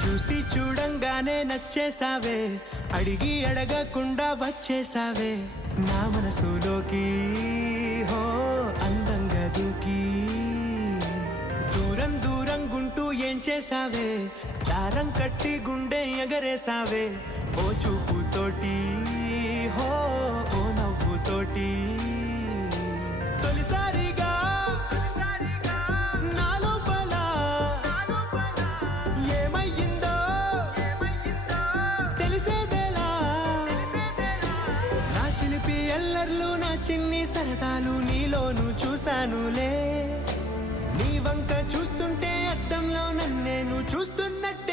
చూసి చూడంగానే నచ్చేసావే, అడిగి అడగకుండా వచ్చేసావే నా మనసులోకి. హో అందంగా దూకి దూరం దూరం గుంటూ ఏం చేసావే, దారం కట్టి గుండె ఎగరేసావే ఓ చూపుతోటి. హో ఓ నవ్వుతోటి తొలిసారిగా నా లోపల ఏమయ్యిందో తెలిసేదేలా. నా చిలిపి ఎల్లర్లు నా చిన్ని సరదాలు నీలోను చూశానులే. నీ వంక చూస్తుంటే అద్దంలో నన్నేను చూస్తున్నట్టు